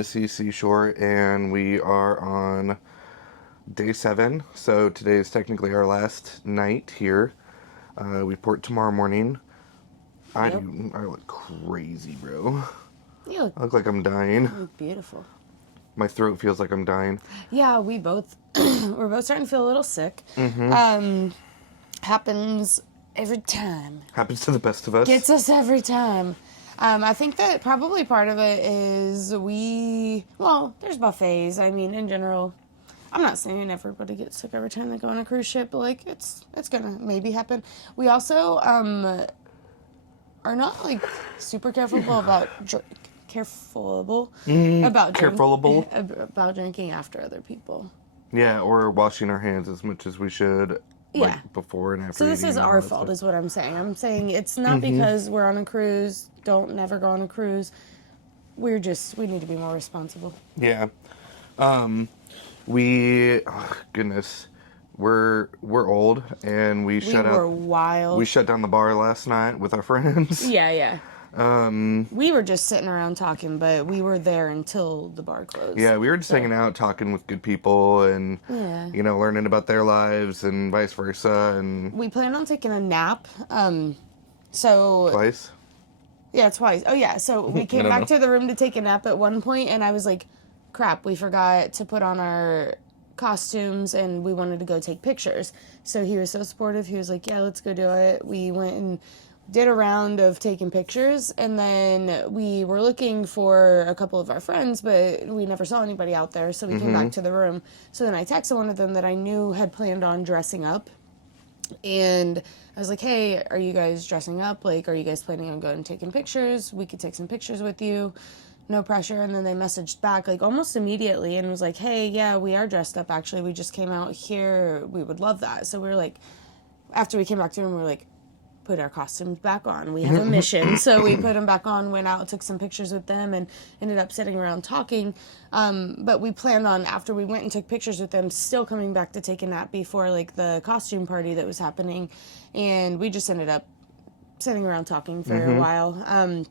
MSC Seashore, and we are on day 7. So today is technically our last night here. We port tomorrow morning. I look crazy, bro. I look like I'm dying. You look beautiful. My throat feels like I'm dying. Yeah, we're both starting to feel a little sick. Happens every time. Happens to the best of us. Gets us every time. I think that probably part of it is there's buffets. I mean, in general, I'm not saying everybody gets sick every time they go on a cruise ship, but like it's gonna maybe happen. We also are not like super careful about drinking after other people. Yeah, or washing our hands as much as we should. Like before and after. So this is our fault, is what I'm saying. I'm saying it's not because we're on a cruise. Don't never go on a cruise. We need to be more responsible. Yeah. We're old, and we were wild. We shut down the bar last night with our friends. Yeah. We were just sitting around talking, but we were there until the bar closed. Yeah, we were just hanging out, talking with good people, and learning about their lives and vice versa. And we planned on taking a nap. Twice? Yeah, twice. Oh yeah. So we came back to the room to take a nap at one point, and I was like, "Crap, we forgot to put on our costumes, and we wanted to go take pictures." So he was so supportive. He was like, "Yeah, let's go do it." We went and did a round of taking pictures, and then we were looking for a couple of our friends, but we never saw anybody out there, so we came back to the room. So then I texted one of them that I knew had planned on dressing up, and I was like, "Hey, are you guys dressing up? Like, are you guys planning on going and taking pictures? We could take some pictures with you. No pressure." And then they messaged back like almost immediately and was like, "Hey, yeah, we are dressed up actually. We just came out here. We would love that." So we were like, after we came back to the room, we were like, put our costumes back on. We have a mission. So we put them back on, went out, took some pictures with them, and ended up sitting around talking. But we planned on, after we went and took pictures with them, still coming back to take a nap before like the costume party that was happening. And we just ended up sitting around talking for a while.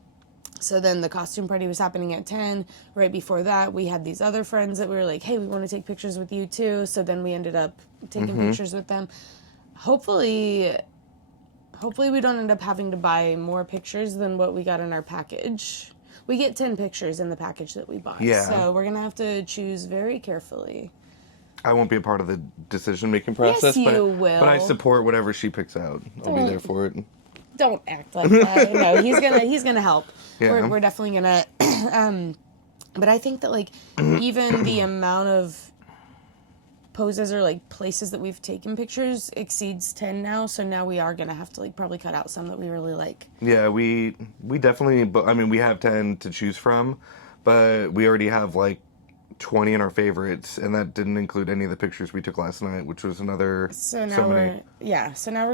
So then the costume party was happening at 10. Right before that, we had these other friends that we were like, "Hey, we want to take pictures with you too." So then we ended up taking pictures with them. Hopefully we don't end up having to buy more pictures than what we got in our package. We get 10 pictures in the package that we bought. Yeah. So we're going to have to choose very carefully. I won't be a part of the decision-making process. Yes, you will. But I support whatever she picks out. I'll be there for it. Don't act like that. No, he's gonna help. Yeah. We're definitely gonna. But I think that like even the amount of poses or like places that we've taken pictures exceeds 10 now. So now we are gonna have to like probably cut out some that we really like. Yeah, we definitely. I mean, we have 10 to choose from, but we already have like 20 in our favorites, and that didn't include any of the pictures we took last night, which was another. So now we're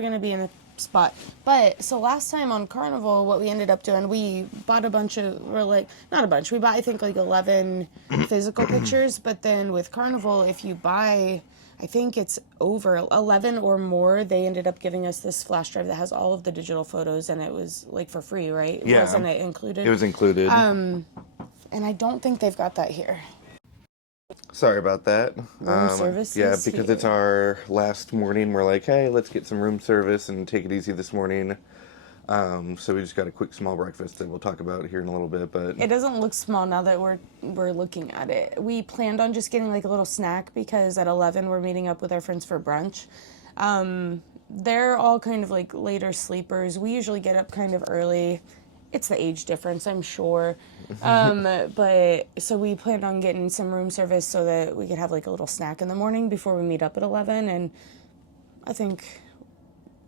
gonna be in a spot. But so last time on Carnival, what we ended up doing, we bought a bunch of, not a bunch, we bought I think like 11 physical pictures, but then with Carnival, if you buy, I think it's over 11 or more, they ended up giving us this flash drive that has all of the digital photos, and it was like for free, right? Yeah. Wasn't it included? It was included. And I don't think they've got that here. Sorry about that. Room service. Yeah, because it's our last morning. We're like, hey, let's get some room service and take it easy this morning. So we just got a quick small breakfast that we'll talk about here in a little bit. But it doesn't look small now that we're looking at it. We planned on just getting like a little snack because at 11 we're meeting up with our friends for brunch. They're all kind of like later sleepers. We usually get up kind of early. It's the age difference, I'm sure. But so we planned on getting some room service so that we could have like a little snack in the morning before we meet up at 11. And I think,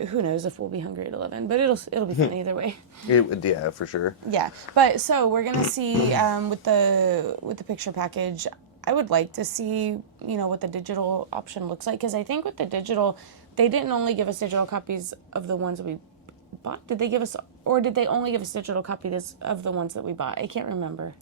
who knows if we'll be hungry at 11, but it'll be fun either way. Yeah, for sure. Yeah, but so we're gonna see with the picture package. I would like to see what the digital option looks like, because I think with the digital, they didn't only give us digital copies of the ones we bought. Did they only give us digital copies of the ones that we bought? I can't remember.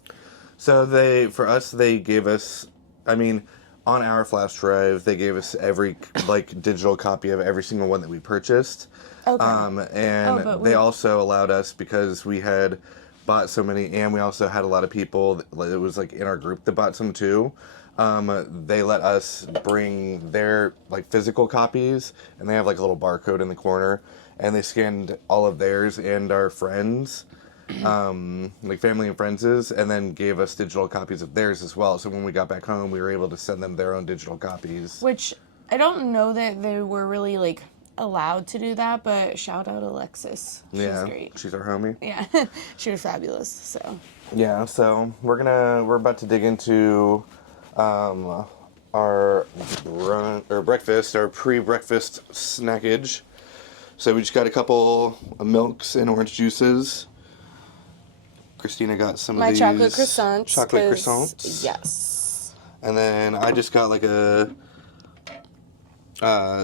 So they gave us, I mean, on our flash drive, they gave us every like digital copy of every single one that we purchased. Okay. And they also allowed us, because we had bought so many, and we also had a lot of people, it was like in our group that bought some too. They let us bring their like physical copies, and they have like a little barcode in the corner, and they scanned all of theirs and our friends, like family and friends', and then gave us digital copies of theirs as well. So when we got back home, we were able to send them their own digital copies. Which I don't know that they were really like allowed to do that, but shout out Alexis. She's great. She's our homie. Yeah, she was fabulous. So yeah, so we're about to dig into our breakfast, our pre-breakfast snackage. So we just got a couple of milks and orange juices. Christina got some of these chocolate croissants. Chocolate croissants. Yes. And then I just got like a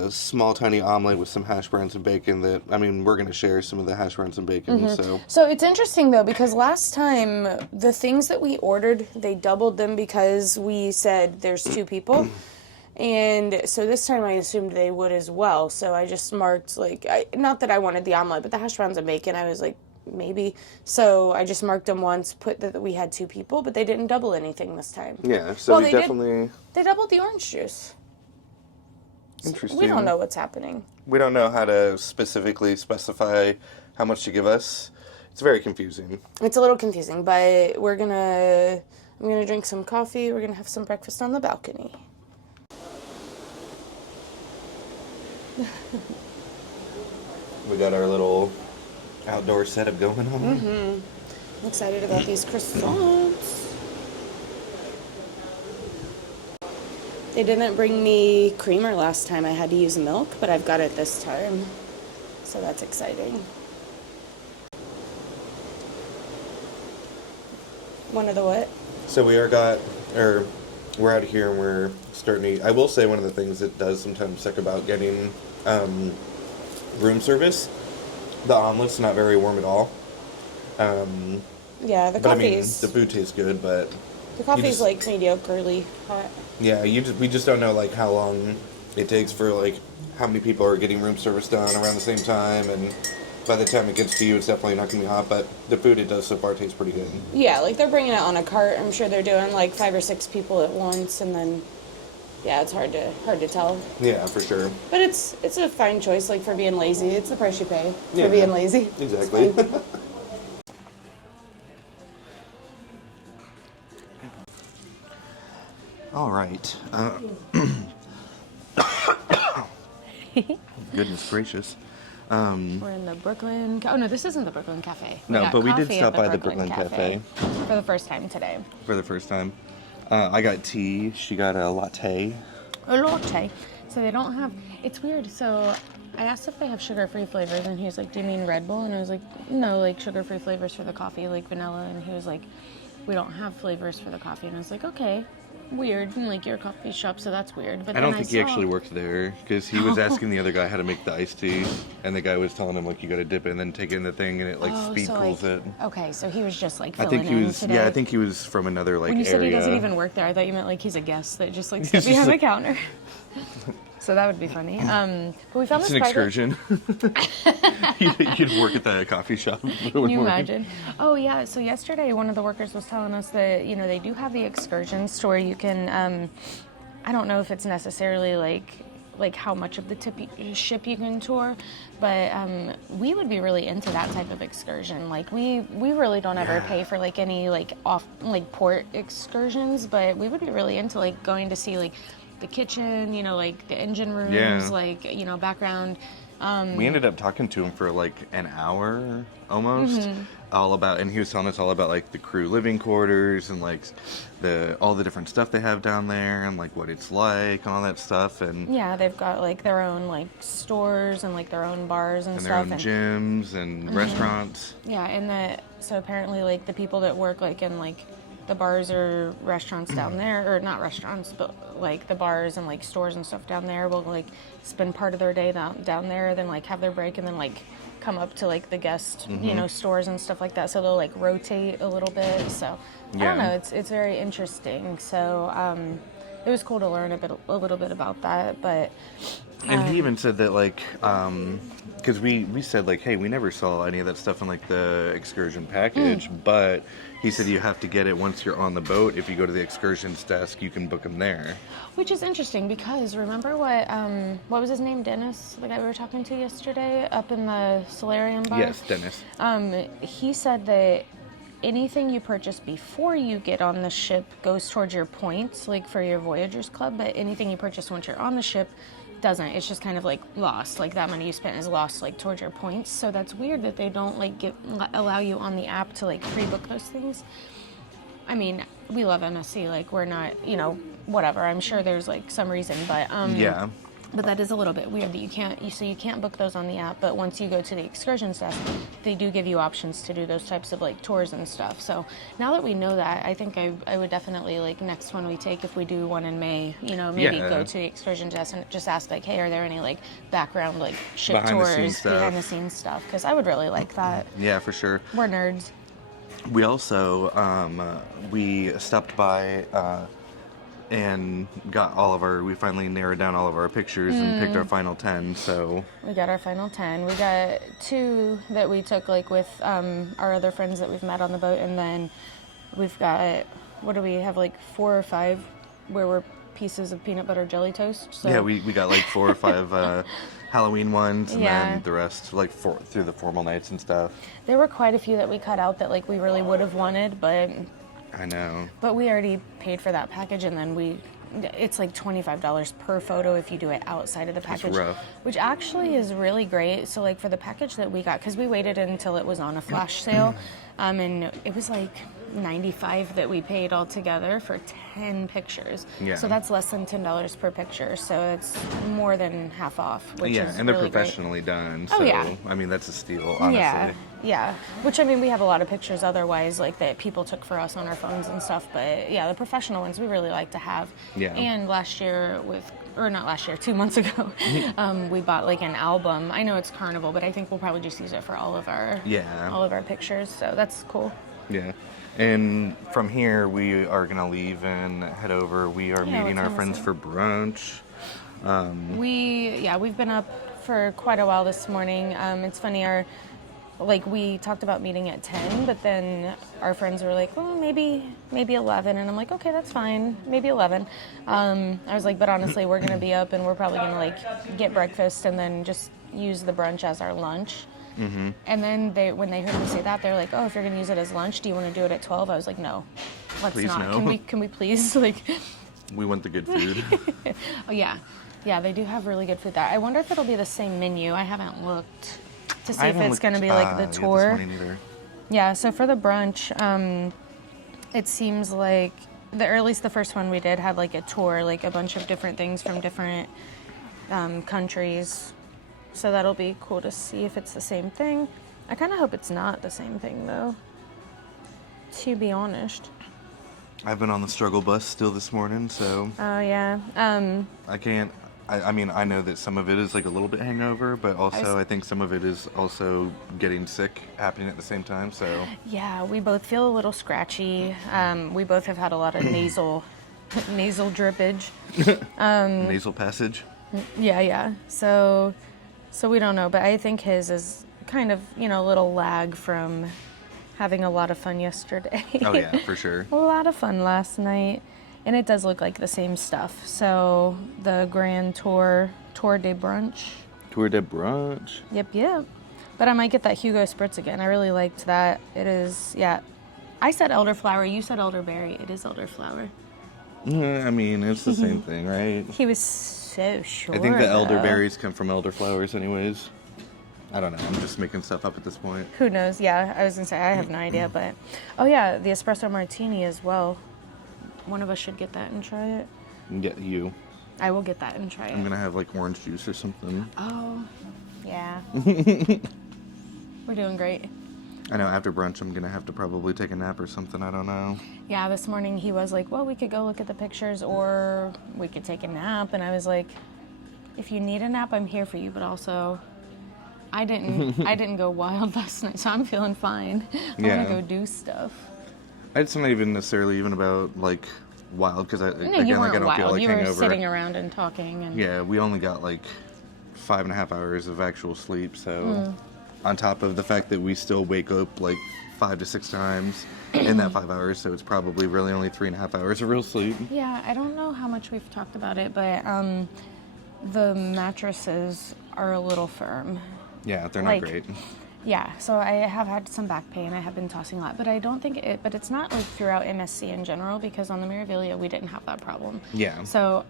small tiny omelet with some hash browns and bacon we're going to share some of the hash browns and bacon. So it's interesting though, because last time the things that we ordered, they doubled them because we said there's 2 people. And so this time I assumed they would as well. So I just marked not that I wanted the omelet, but the hash browns and bacon, I was like, maybe. So I just marked them once, put that we had 2 people, but they didn't double anything this time. Yeah, so they doubled the orange juice. Interesting. We don't know what's happening. We don't know how to specifically specify how much to give us. It's very confusing. It's a little confusing, but I'm gonna drink some coffee. We're gonna have some breakfast on the balcony. We got our little outdoor setup going on. Mm-hmm. I'm excited about these croissants. They didn't bring me creamer last time. I had to use milk, but I've got it this time. So that's exciting. One of the what? So we're out here and we're starting to eat. I will say one of the things that does sometimes suck about getting room service, the omelet's not very warm at all. Yeah, the coffee's... the food tastes good, but... The coffee's like mediocrely hot. Yeah, we just don't know like how long it takes for like how many people are getting room service done around the same time, and by the time it gets to you, it's definitely not gonna be hot. But the food it does so far tastes pretty good. Yeah, like they're bringing it on a cart. I'm sure they're doing like 5 or 6 people at once, and then yeah, it's hard to tell. Yeah, for sure. But it's a fine choice, like for being lazy. It's the price you pay for being lazy. Exactly. All right. Goodness gracious. We're in the Brooklyn... Oh, no, this isn't the Brooklyn Cafe. But we did stop by the Brooklyn Cafe. For the first time today. I got tea. She got a latte. A latte. So they don't have... It's weird. So I asked if they have sugar-free flavors, and he was like, do you mean Red Bull? And I was like, no, like sugar-free flavors for the coffee, like vanilla. And he was like, we don't have flavors for the coffee. And I was like, okay. Weird, and like your coffee shop, so that's weird. But I don't think he actually worked there, because he was asking the other guy how to make the iced tea, and the guy was telling him like you got to dip it and then take it in the thing, and it like speed cools it. Okay, so he was just like filling in today. Yeah, I think he was from another like area. When you said he doesn't even work there, I thought you meant like he's a guest that just like sits behind the counter. So that would be funny. But we found this excursion. You'd work at the coffee shop. Can you imagine? Oh yeah. So yesterday, one of the workers was telling us that they do have the excursions to where you can. I don't know if it's necessarily like how much of the ship you can tour, but we would be really into that type of excursion. Like we really don't ever pay for like any like off like port excursions, but we would be really into like going to see like the kitchen, like the engine rooms, like background. We ended up talking to him for like an hour almost, all about, and he was telling us all about like the crew living quarters and like all the different stuff they have down there and like what it's like and all that stuff. And yeah, they've got like their own like stores and like their own bars and stuff, their own gyms and restaurants. Yeah, and so apparently like the people that work like in like the bars or restaurants down there, or not restaurants, but like the bars and like stores and stuff down there will like spend part of their day down there, then like have their break and then like come up to like the guest stores and stuff like that, so they'll like rotate a little bit. So I don't know, it's very interesting. So it was cool to learn a little bit about that. But And he even said that, like, because we said, like, hey, we never saw any of that stuff in, like, the excursion package, but he said you have to get it once you're on the boat. If you go to the excursions desk, you can book them there. which is interesting because remember what was his name, Dennis, the guy we were talking to yesterday up in the solarium bar? Yes, Dennis. He said that anything you purchase before you get on the ship goes towards your points, like for your Voyagers Club, but anything you purchase once you're on the ship doesn't. It's just kind of like lost. Like that money you spent is lost, like towards your points. So that's weird that they don't like allow you on the app to like pre-book those things. I mean, we love MSC. Like we're not, whatever. I'm sure there's like some reason, but Yeah. But that is a little bit weird that you can't book those on the app, but once you go to the excursions desk, they do give you options to do those types of like tours and stuff. So now that we know that, I think I would definitely, like, next one we take, if we do one in May, maybe go to the excursion desk and just ask like, hey, are there any like background like ship tours, behind the scenes stuff? Because I would really like that. Yeah, for sure. We're nerds. We also we stopped by and we finally narrowed down all of our pictures and picked our final 10, so. We got our final 10. We got 2 that we took like with our other friends that we've met on the boat, and then we've got, what do we have, like 4 or 5 where we're pieces of peanut butter jelly toast. So. Yeah, we got like 4 or 5 Halloween ones, and Yeah. then the rest like through the formal nights and stuff. There were quite a few that we cut out that like we really would have wanted, but I know. But we already paid for that package, and then it's like $25 per photo if you do it outside of the package. That's rough. Which actually is really great. So like for the package that we got, because we waited until it was on a flash sale, and it was like $95 that we paid altogether for 10 pictures. Yeah. So that's less than $10 per picture. So it's more than half off, which is and they're really professionally done. Oh, So yeah. I mean, that's a steal, honestly. Yeah. Which, I mean, we have a lot of pictures otherwise, like, that people took for us on our phones and stuff. But, yeah, the professional ones we really like to have. Yeah. And last year 2 months ago, we bought, like, an album. I know it's Carnival, but I think we'll probably just use it for all of our pictures. So that's cool. Yeah. And from here, we are going to leave and head over. We are meeting our friends for brunch. We've been up for quite a while this morning. It's funny, we talked about meeting at 10, but then our friends were like, well, maybe 11. And I'm like, okay, that's fine. Maybe 11. I was like, but honestly, we're going to be up and we're probably going to like get breakfast and then just use the brunch as our lunch. Mm-hmm. And then when they heard me say that, they're like, oh, if you're going to use it as lunch, do you want to do it at 12? I was like, no, let's Please, not. no. Can we please? Like, We want the good food. oh, yeah. Yeah, they do have really good food there. I wonder if it'll be the same menu. I haven't looked to see if it's going to be like the tour. Yeah, this morning either. Yeah, so for the brunch, it seems like, or at least the first one we did had like a tour, like a bunch of different things from different countries. So that'll be cool to see if it's the same thing. I kind of hope it's not the same thing though, to be honest. I've been on the struggle bus still this morning, so. Oh, yeah. I can't. I mean, I know that some of it is like a little bit hangover, but also I think some of it is also getting sick happening at the same time, so. Yeah, we both feel a little scratchy. We both have had a lot of nasal drippage. Nasal passage. Yeah. So we don't know, but I think his is kind of, a little lag from having a lot of fun yesterday. Oh, yeah, for sure. A lot of fun last night. And it does look like the same stuff. So the Grand Tour de Brunch. Tour de brunch. Yep. But I might get that Hugo Spritz again. I really liked that. It is, yeah. I said elderflower. You said elderberry. It is elderflower. I mean, it's the same thing, right? He was so sure. I think the though. elderberries come from elderflowers anyways. I don't know. I'm just making stuff up at this point. Who knows? Yeah, I was going to say, I have no idea. But, oh, yeah, the espresso martini as well. One of us should get that and try it. Get you. I will get that and try it. I'm going to have like orange juice or something. Oh, yeah. We're doing great. I know after brunch I'm going to have to probably take a nap or something. I don't know. Yeah, this morning he was like, well, we could go look at the pictures or we could take a nap. And I was like, if you need a nap, I'm here for you. But also, I didn't go wild last night, so I'm feeling fine. I'm going to go do stuff. It's not even necessarily even about like wild because No, again, you like, weren't I don't feel wild. like You were hangover. sitting around and talking. And... Yeah, we only got like 5.5 hours of actual sleep, so on top of the fact that we still wake up like 5 to 6 times in that 5 hours, so it's probably really only 3.5 hours of real sleep. Yeah, I don't know how much we've talked about it, but the mattresses are a little firm. Yeah, they're not great. Yeah, so I have had some back pain. I have been tossing a lot, but I don't think but it's not like throughout MSC in general, because on the Miravilia we didn't have that problem. Yeah. So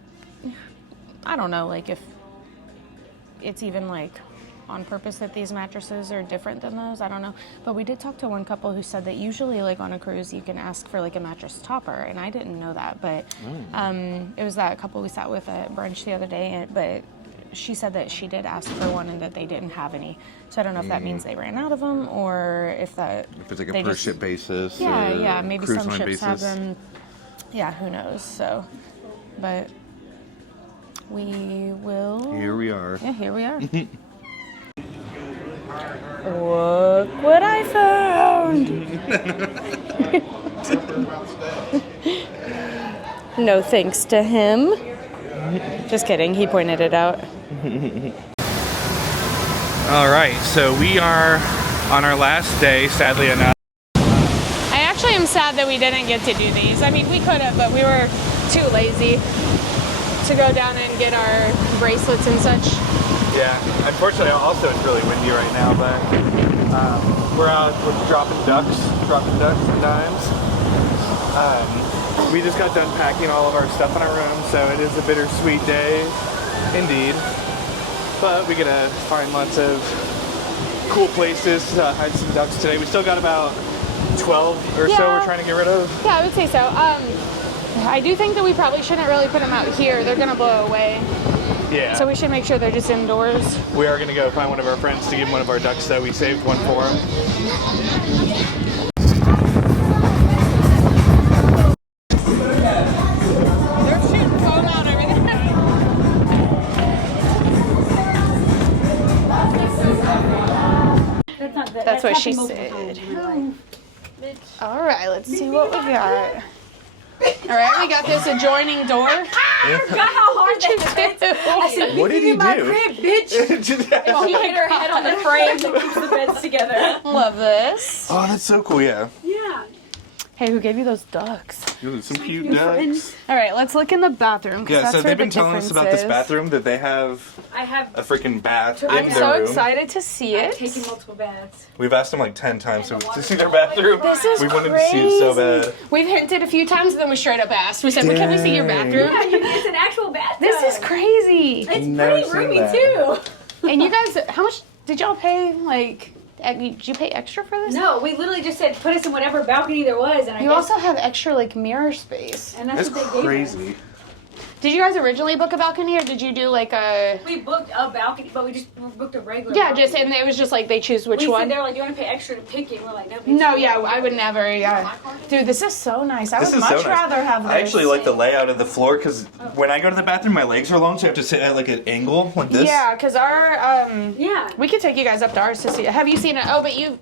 I don't know, like, if it's even like on purpose that these mattresses are different than those. I don't know. But we did talk to one couple who said that usually, like, on a cruise you can ask for like a mattress topper, and I didn't know that, but it was that couple we sat with at brunch the other day, but she said that she did ask for one and that they didn't have any. So I don't know if that means they ran out of them, or if it's like a per ship basis. Yeah, maybe some ships basis. have them. Yeah, who knows? So, but we will. Here we are. Yeah, here we are. Look what I found! No thanks to him. Just kidding, he pointed it out. All right, so we are on our last day, sadly enough. I actually am sad that we didn't get to do these. I mean, we could have, but we were too lazy to go down and get our bracelets and such. Yeah, unfortunately, also it's really windy right now, but we're out dropping ducks and dimes. We just got done packing all of our stuff in our room, so it is a bittersweet day, indeed. But we get to find lots of cool places to hide some ducks today. We still got about 12 or so we're trying to get rid of. Yeah, I would say so. I do think that we probably shouldn't really put them out here. They're gonna blow away. Yeah. So we should make sure they're just indoors. We are gonna go find one of our friends to give him one of our ducks that we saved one for him. That's what she said. All right, let's see what we got. All right, we got this adjoining door. Forgot how hard that hit. I said, What did he do? My crib, bitch. She hit her head on the frame that keeps the beds together. Love this. Oh, that's so cool, yeah. Yeah. Hey, who gave you those ducks? Some cute ducks. All right, let's look in the bathroom. Yeah, that's so where they've been the telling us about difference this is. bathroom, that they have I have a freaking bath in I'm their so room. excited to see it. taken multiple baths. We've asked them like 10 times to see their bathroom. This is We wanted to see it so crazy. bad. We've hinted a few times, and then we straight up asked. We said, "Well, can we see your bathroom?" Yeah, it's an actual bathtub. This is crazy. It's Never pretty seen roomy that. too. And you guys, how much did y'all pay? Like, did you pay extra for this? No, we literally just said put us in whatever balcony there was, and I You guess, also have extra like mirror space. and that's That's what they gave us. crazy. Did you guys originally book a balcony, or did you do like a? We booked a balcony, but we booked a regular. Yeah, balcony. just and it was just like they choose which we one. said they're like, "Do you want to pay extra to pick it?" We're like, "No." No, yeah, I would never. Yeah, dude, this is so nice. I This would is much so nice. rather have this. I actually like the layout of the floor because when I go to the bathroom, my legs are long, so I have to sit at like an angle like this. Yeah, because our Yeah. we could take you guys up to ours to see it. Have you seen it? Oh, but you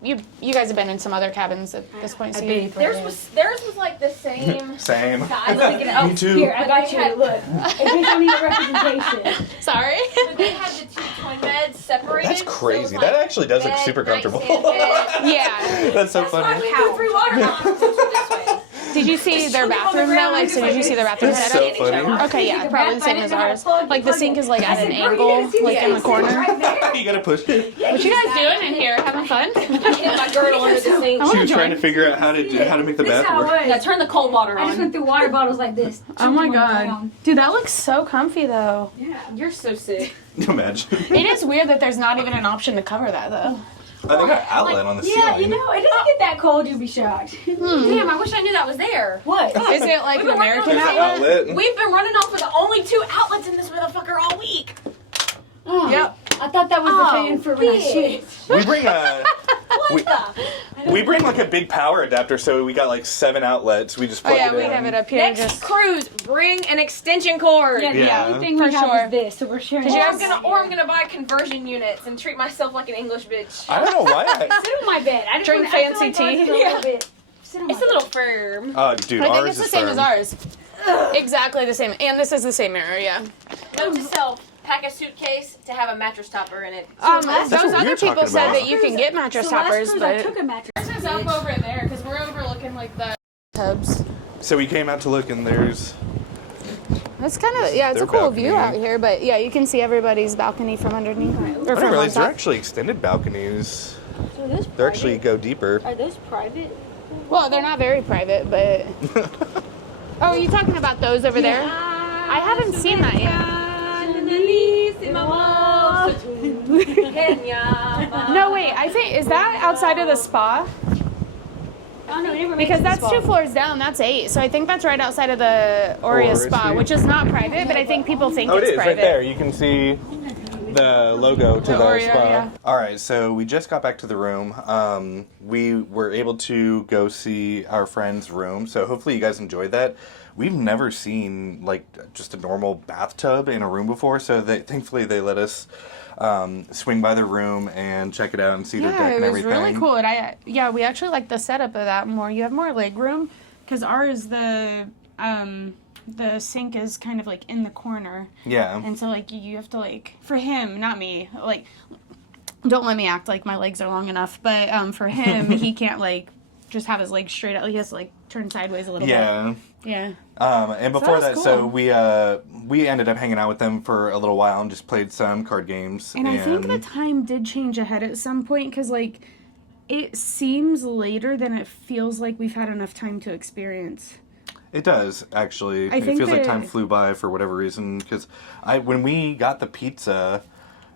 guys have been in some other cabins at this point. So you, Theirs was like the same Same. size. Me too. Here, I got you. Look, in case you need a representation. Sorry. But they had the two twin beds separated. That's so it was crazy. like That actually does look bed, super comfortable. nightstand bed. Yeah. That's so Why funny. we do 3 water bottles. This way. Did you see their bathroom though? Like, so did you see their bathroom That's setup? so funny. Okay, yeah, probably the same as ours. Like the sink is like at an angle, like in the corner. You gotta push it. What you guys doing in here? Having fun? I hid my girdle under the sink. She was trying to figure out how to make the This is bath how work. it Yeah, was. turn the cold water I just on. went through water bottles like this. Oh my Chugging them god, around. dude, that looks so comfy though. Yeah. You're so sick. Imagine. It is weird that there's not even an option to cover that though. I think an outlet on the Yeah, ceiling. you know, it doesn't get that cold, you'd be shocked. Damn, I wish I knew that was there. What? Is it like an We've been working American on There's an outlet? outlet. We've been running off with the only 2 outlets in this motherfucker all week. Oh, Yep. I thought that was the fan for when I shit. We bring a What the? we bring like a big power adapter, so we got like 7 outlets. We just Oh plug yeah, it we in. have it up here. Next Just cruise, bring an extension cord. Yeah, the Yeah. only thing For we have sure. is this, so we're sharing. Did you Or guys- I'm gonna buy conversion units and treat myself like an English bitch. I don't know why. Sit on my bed. I just Drink wanna- I feel fancy like ours tea. is a little bit. Sit on It's my a little firm. Dude, I think ours it's the is same firm. as ours. Exactly the same. And this is the same mirror, yeah. Note to self: pack a suitcase to have a mattress topper in it. Those what other we're people talking said about. that you can get mattress So last toppers, cruise I but took a mattress. ours is up over there because we're overlooking like the tubs. So we came out to look, and there's It's kind of, yeah, it's Their a cool view balcony. out here, but yeah, you can see everybody's balcony from underneath. Or I from didn't on realize they're top. actually extended balconies. So are those They actually private? go deeper. Are those private? Well, they're not very private, but. Oh, are you talking about those over there? I haven't seen that yet. No, wait, I think, is that outside of the spa? Oh, no, we never made Because it this that's far. 2 floors down, that's 8. So I think that's right outside of the Aurea Forest Spa, View. which is not private, but I think people think Oh, it it's is private. right there. You can see the logo to the Oreo, spa. yeah. All right, so we just got back to the room. We were able to go see our friend's room, so hopefully you guys enjoyed that. We've never seen like just a normal bathtub in a room before, so thankfully they let us swing by their room and check it out and see their deck Yeah, and it was everything. really cool. And we actually like the setup of that more. You have more leg room because ours the sink is kind of like in the corner, Yeah. and so like you have to like for him, not me, like don't let me act like my legs are long enough, but for him he can't like just have his legs straight out. He has to like turn sideways a little Yeah. bit. Yeah. And before was that, cool. so we ended up hanging out with them for a little while and just played some card games. And I think the time did change ahead at some point because, like, it seems later than it feels like we've had enough time to experience. It does, actually. It think feels like that- time flew by for whatever reason. Because when we got the pizza,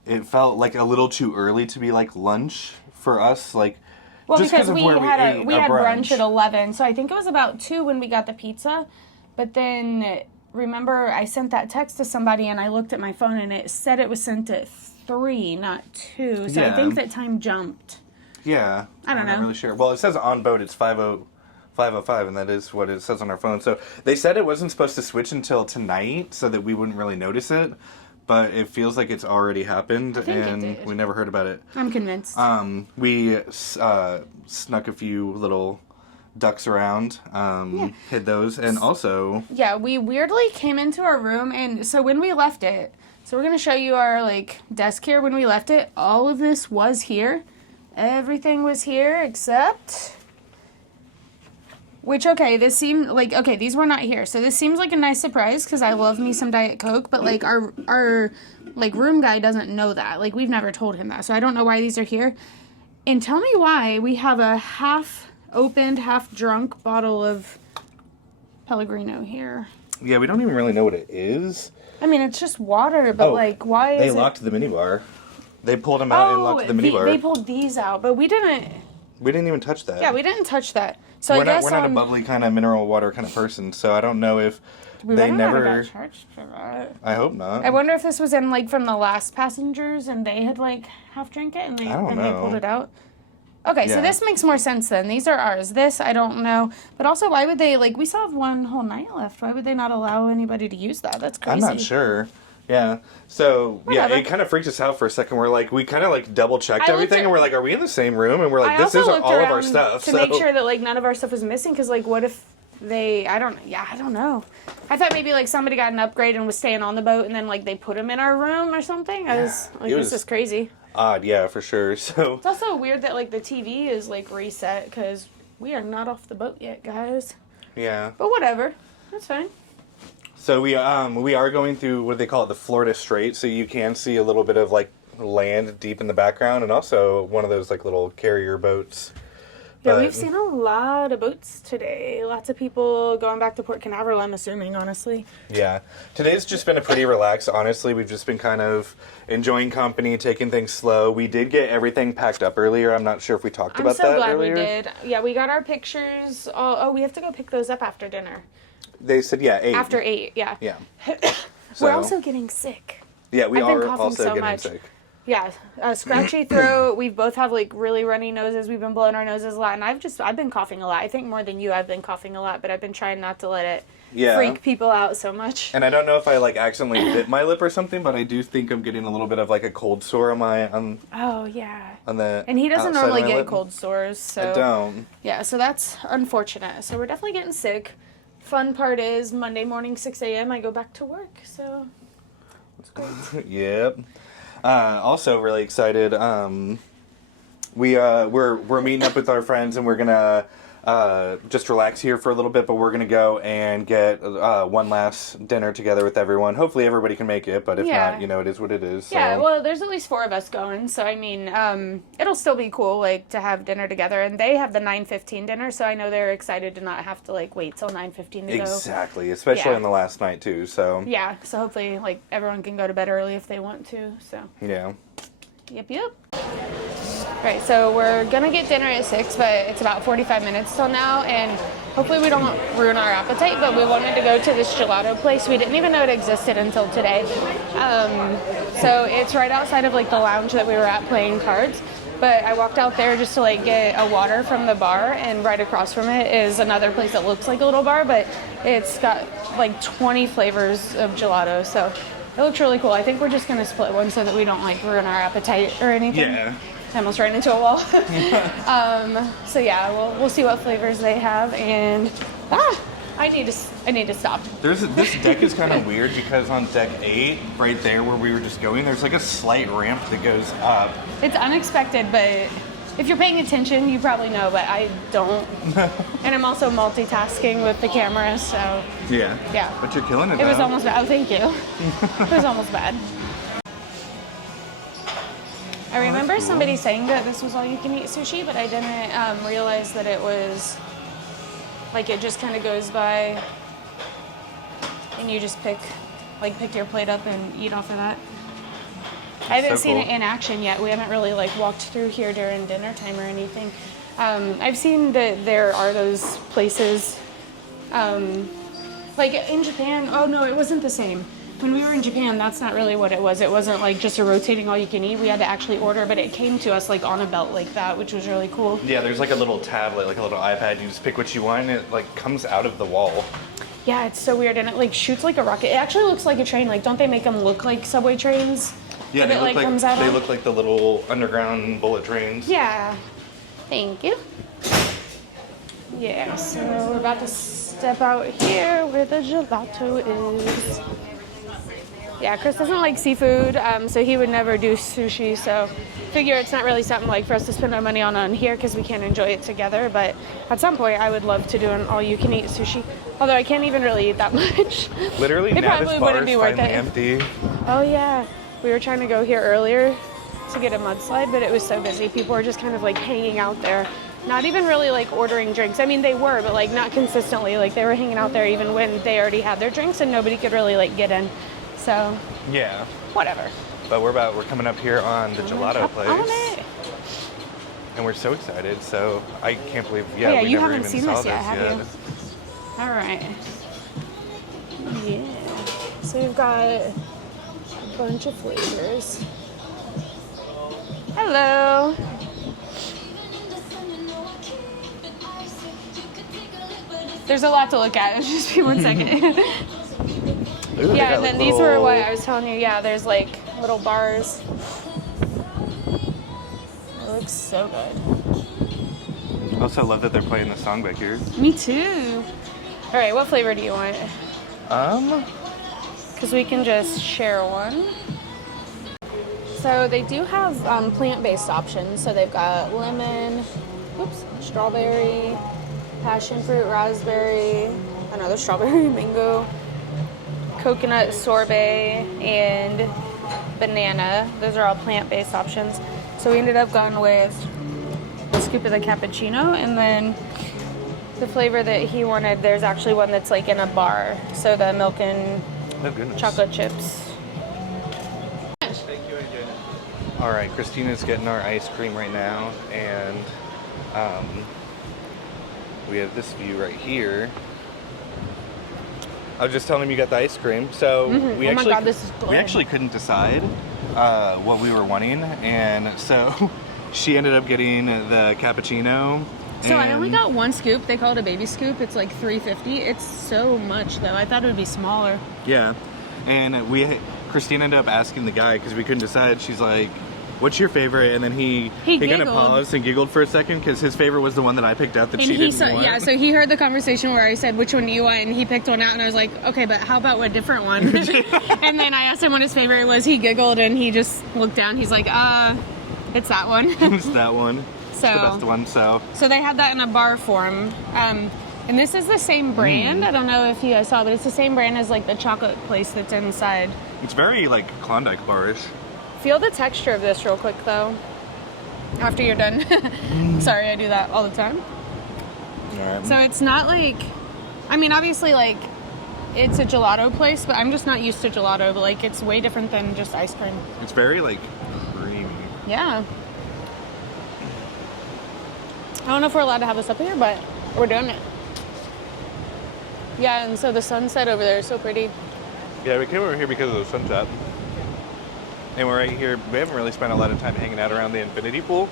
it felt like a little too early to be like lunch for us. Like, Well, just because of we where had we ate had our brunch at 11, so I think it was about 2 when we got the pizza. But then, remember, I sent that text to somebody and I looked at my phone and it said it was sent at 3, not 2. So I Yeah. think that time jumped. Yeah. I don't I'm not know. really sure. Well, it says on boat it's 5:05, and that is what it says on our phone. So they said it wasn't supposed to switch until tonight so that we wouldn't really notice it. But it feels like it's already happened, think it and did. we never heard about it. I'm convinced. We snuck a few little ducks around, hid those, and also Yeah, we weirdly came into our room, and so when we left it, so we're going to show you our, like, desk here. When we left it, all of this was here. Everything was here except... Which, okay, this seemed like, okay, these were not here. So this seems like a nice surprise because I love me some Diet Coke, but, like, our like, room guy doesn't know that. Like, we've never told him that. So I don't know why these are here. And tell me why we have a half-opened, half-drunk bottle of Pellegrino here. yeah, we don't even really know what it is. I mean, it's just water, but, like, why They is locked the minibar. They pulled them out and locked the minibar. They pulled these out, but we didn't... We didn't even touch that. Yeah, we didn't touch that. So we're I guess we're not a bubbly kind of mineral water kind of person, so I don't know if we they might not have never. got charged for that. I hope not. I wonder if this was in, like, from the last passengers and they had, like, half drank it and they, I don't and they know. pulled it out. Okay, so Yeah. this makes more sense then. These are ours. This, I don't know. But also, why would they, like, we still have one whole night left. Why would they not allow anybody to use that? That's crazy. I'm not sure. Yeah. So Whatever. yeah, it kind of freaked us out for a second. We're like, we kind of like double checked I looked everything, at- and we're like, are we in the same room? And we're like, I this also is looked all of our around stuff. to so. make sure that, like, none of our stuff was missing. Because, like, what if they... I don't know. I thought maybe, like, somebody got an upgrade and was staying on the boat and then, like, they put them in our room or something. I was like, it this was- is crazy. Odd, yeah, for sure. So It's also weird that, like, the TV is, like, reset because we are not off the boat yet, guys. yeah. But whatever. That's fine. So we are going through what they call it, the Florida Strait, so you can see a little bit of like land deep in the background, and also one of those like little carrier boats. Yeah, But- we've seen a lot of boats today. Lots of people going back to Port Canaveral, I'm assuming, honestly. Yeah. Today's just been a pretty relaxed, honestly. We've just been kind of enjoying company, taking things slow. We did get everything packed up earlier. I'm not sure if we talked I'm about so that glad earlier. we did. Yeah, we got our pictures. Oh, we have to go pick those up after dinner. They said, yeah, 8. After 8, yeah. Yeah. We're also getting sick. Yeah, we I've been are coughing also so getting much. sick. Yeah, scratchy throat. We both have like really runny noses. We've been blowing our noses a lot, and I've been coughing a lot. I think more than you, I've been coughing a lot, but I've been trying not to let it Yeah. freak people out so much. And I don't know if I like accidentally bit my lip or something, but I do think I'm getting a little bit of like a cold sore on my Oh yeah. on the And he doesn't outside of normally my get lip. cold sores, so I don't. yeah. So that's unfortunate. So we're definitely getting sick. fun part is Monday morning, 6 a.m., I go back to work, so it's great. Yep. Also really excited. We're meeting up with our friends and we're gonna just relax here for a little bit, but we're gonna go and get one last dinner together with everyone. Hopefully everybody can make it, but if not, you know, it is what it is. So. Yeah, well, there's at least 4 of us going, so I mean, it'll still be cool, like, to have dinner together, and they have the 9:15 dinner, so I know they're excited to not have to, like, wait till 9:15 to go. Exactly, especially on the last night, too, so. Yeah, so hopefully, like, everyone can go to bed early if they want to, so. Yeah. Yep. Right, so we're gonna get dinner at 6, but it's about 45 minutes till now, and hopefully we don't ruin our appetite, but we wanted to go to this gelato place. We didn't even know it existed until today. So it's right outside of, like, the lounge that we were at playing cards, but I walked out there just to, like, get a water from the bar, and right across from it is another place that looks like a little bar, but it's got, like, 20 flavors of gelato, so it looks really cool. I think we're just gonna split one so that we don't, like, ruin our appetite or anything. Yeah. I almost ran into a wall. So yeah, we'll see what flavors they have, and I need to stop. This deck is kind of weird because on deck 8, right there where we were just going, there's like a slight ramp that goes up. It's unexpected, but if you're paying attention, you probably know, but I don't. And I'm also multitasking with the camera, so Yeah. But you're killing it. it was almost bad. Oh, thank you. It was almost bad. I remember somebody saying that this was all you can eat sushi, but I didn't realize that it was, like, it just kind of goes by and you just pick your plate up and eat off of that. I haven't seen it in action yet. We haven't really, like, walked through here during dinner time or anything. I've seen that there are those places, like in Japan. Oh no, it wasn't the same. When we were in Japan, that's not really what it was. It wasn't, like, just a rotating all you can eat. We had to actually order, but it came to us, like, on a belt like that, which was really cool. Yeah, there's like a little tablet, like a little iPad. You just pick what you want, and it, like, comes out of the wall. Yeah, it's so weird, and it, like, shoots like a rocket. It actually looks like a train. Like, don't they make them look like subway trains? Yeah, they look like the little underground bullet trains. Yeah. Thank you. Yeah, so we're about to step out here where the gelato is. Yeah, Chris doesn't like seafood, so he would never do sushi, so figure it's not really something, like, for us to spend our money on here because we can't enjoy it together, but at some point I would love to do an all-you-can-eat sushi, although I can't even really eat that much. Literally, it now probably this bar wouldn't is be worth finally it. empty. Oh yeah, we were trying to go here earlier to get a mudslide, but it was so busy. People were just kind of, like, hanging out there. Not even really, like, ordering drinks. I mean, they were, but, like, not consistently. Like, they were hanging out there even when they already had their drinks and nobody could really, like, get in. So, yeah, whatever. But we're coming up here on the gelato place, on it. and we're so excited. So I can't believe, we you never haven't even seen saw this yet, this have you? All right. Yeah. So we've got a bunch of flavors. Hello. There's a lot to look at. Just be 1 second. Ooh, Yeah, and then these were what I was telling you. Yeah, there's, like, little bars. It looks so good. I also love that they're playing the song back here. Me too. All right, what flavor do you want? Because we can just share one. So they do have plant-based options. So they've got lemon, strawberry, passion fruit, raspberry, another strawberry, mango, coconut sorbet, and banana. Those are all plant-based options. So we ended up going with a scoop of the cappuccino, and then the flavor that he wanted, there's actually one that's, like, in a bar. So the milk and chocolate chips. All right, Christina's getting our ice cream right now, and we have this view right here. I was just telling him you got the ice cream, so we actually couldn't decide what we were wanting, and so she ended up getting the cappuccino. So I only got one scoop. They call it a baby scoop. It's like $3.50. It's so much, though. I thought it would be smaller. Yeah, and Christina ended up asking the guy because we couldn't decide. She's like, what's your favorite? And then he kind of giggled. paused and giggled for a second because his favorite was the one that I picked out that And she he didn't want. yeah, so he heard the conversation where I said, which one do you want? And he picked one out, and I was like, okay, but how about a different one? And then I asked him what his favorite was. He giggled, and he just looked down. He's like, it's that one. It's that one. It's So, the best one, so. So they had that in a bar form. And this is the same brand. I don't know if you guys saw, but it's the same brand as like the chocolate place that's inside. It's very like Klondike barish. Feel the texture of this real quick though. After you're done. Sorry, I do that all the time. Alright. So it's not like, I mean, obviously like it's a gelato place, but I'm just not used to gelato, but like it's way different than just ice cream. It's very like creamy. Yeah. I don't know if we're allowed to have this up here, but we're doing it. Yeah, and so the sunset over there is so pretty. Yeah, we came over here because of the sunset. And we're right here. We haven't really spent a lot of time hanging out around the infinity pool.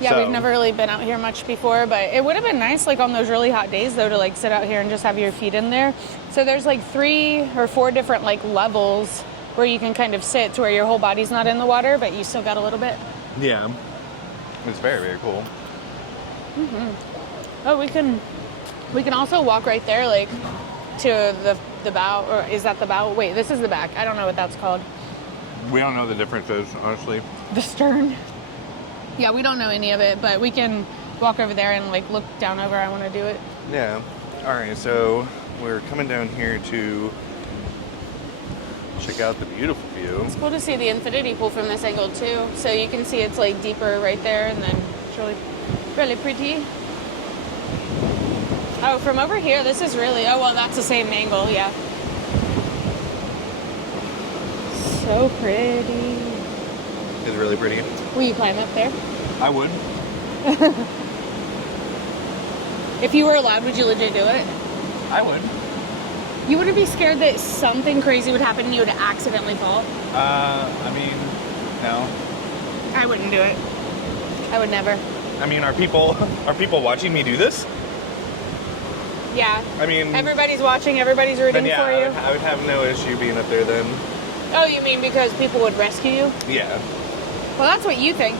Yeah, So- we've never really been out here much before, but it would have been nice, like on those really hot days, though, to like sit out here and just have your feet in there. So there's like 3 or 4 different like levels where you can kind of sit to where your whole body's not in the water, but you still got a little bit. Yeah. It's very, very cool. Oh, we can also walk right there, like to the bow, or is that the bow? Wait, this is the back. I don't know what that's called. We don't know the differences, honestly. The stern. Yeah, we don't know any of it, but we can walk over there and like look down over. I want to do it. Yeah. Alright, so we're coming down here to check out the beautiful view. It's cool to see the infinity pool from this angle too. So you can see it's like deeper right there, and then it's really pretty. Oh, from over here, this is really, oh well, that's the same angle, yeah. So pretty. It's really pretty. Will you climb up there? I would. If you were allowed, would you legit do it? I would. You wouldn't be scared that something crazy would happen and you would accidentally fall? I mean, no. I wouldn't do it. I would never. I mean, are people watching me do this? Yeah. I mean, Everybody's watching, everybody's then rooting yeah, for you. I would have no issue being up there then. Oh, you mean because people would rescue you? Yeah. Well, that's what you think.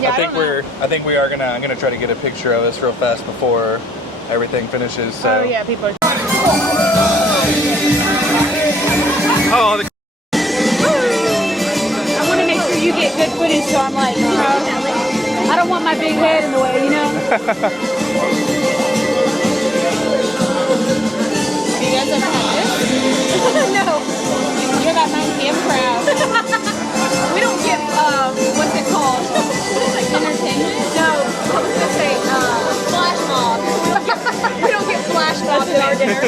Yeah, I think we are gonna. I'm gonna try to get a picture of us real fast before everything finishes. So. Oh yeah, people are. Oh, the I want to make sure you get good footage, so I'm like, you know, I don't want my big head in the way, you know? Do you guys ever have this? No. You're that 9 p.m. crowd. We don't get, what's it called? Entertainment? No, I was going to say, flash mob. We don't get flash mob at our dinner.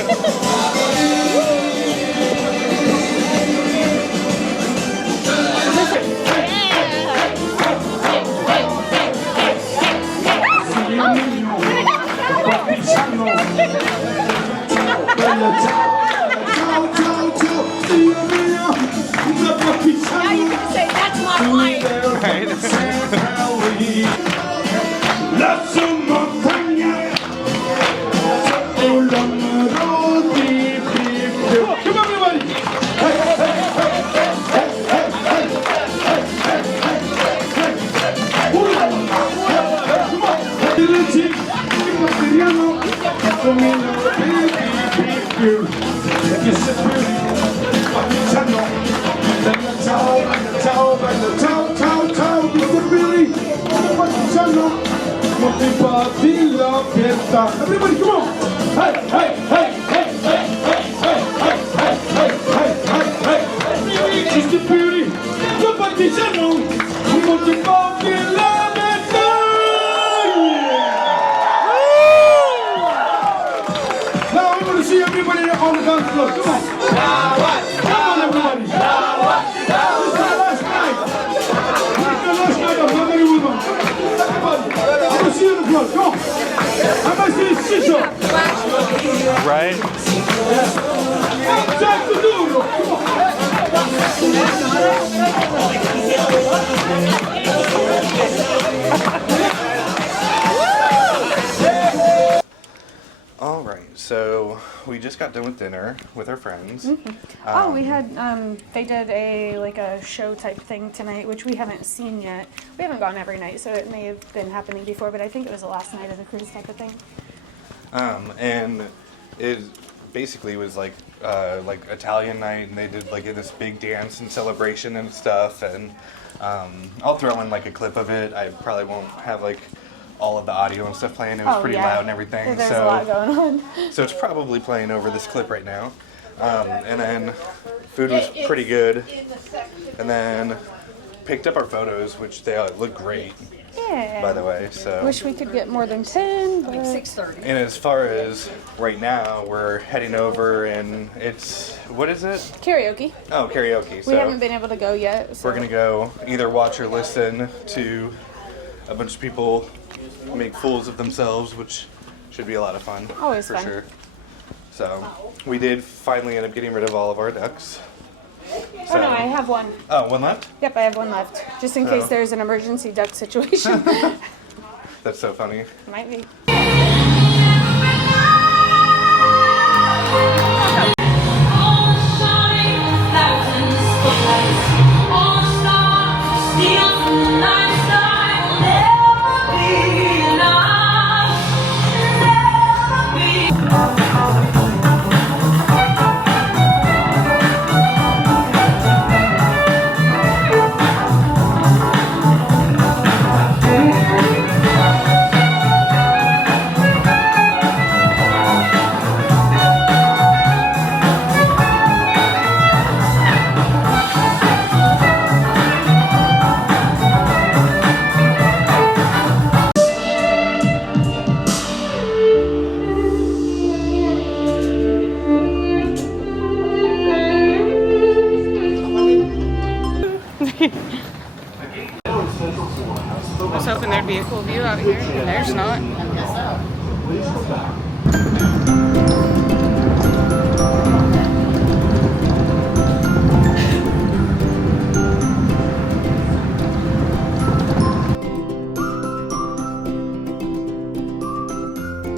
Now you can say, that's my life. Come on, everybody! Everybody, come on! Hey, hey, hey, hey, hey, hey, hey, hey, hey, hey, hey, hey, hey! It's the beauty, the partigiano, we want to fall in love and now I want to see everybody on the dance floor. Come on. Come on, everybody. This is the last night. This is the last night of Hungary Woman. Everybody, I want to see you on the floor. Come on. MSC Seashore. right? Time to do it. Come on. All right, so we we just got done with dinner with our friends. Oh, we had they did a show type thing tonight, which we haven't seen yet. We haven't gone every night, so it may have been happening before, but I think it was the last night of the cruise type of thing. And it basically was like Italian night, and they did like this big dance and celebration and stuff. And I'll throw in like a clip of it. I probably won't have like all of the audio and stuff playing. It was pretty loud and everything. There's a lot going on. So it's probably playing over this clip right now. And then food was pretty good. And then picked up our photos, which they look great. Yeah. By the way, so. Wish we could get more than 10, but 6:30. And as far as right now, we're heading over, and it's, what is it? karaoke. Oh, karaoke. So We haven't been able to go yet. So. we're gonna go either watch or listen to a bunch of people make fools of themselves, which should be a lot of fun. Always for fun. sure. So we did finally end up getting rid of all of our ducks. Oh no, I have one. Oh, one left? Yep, I have one left. Just in case there's an emergency duck situation. That's so funny. Might be. I was hoping there'd be a cool view out here, and there's not.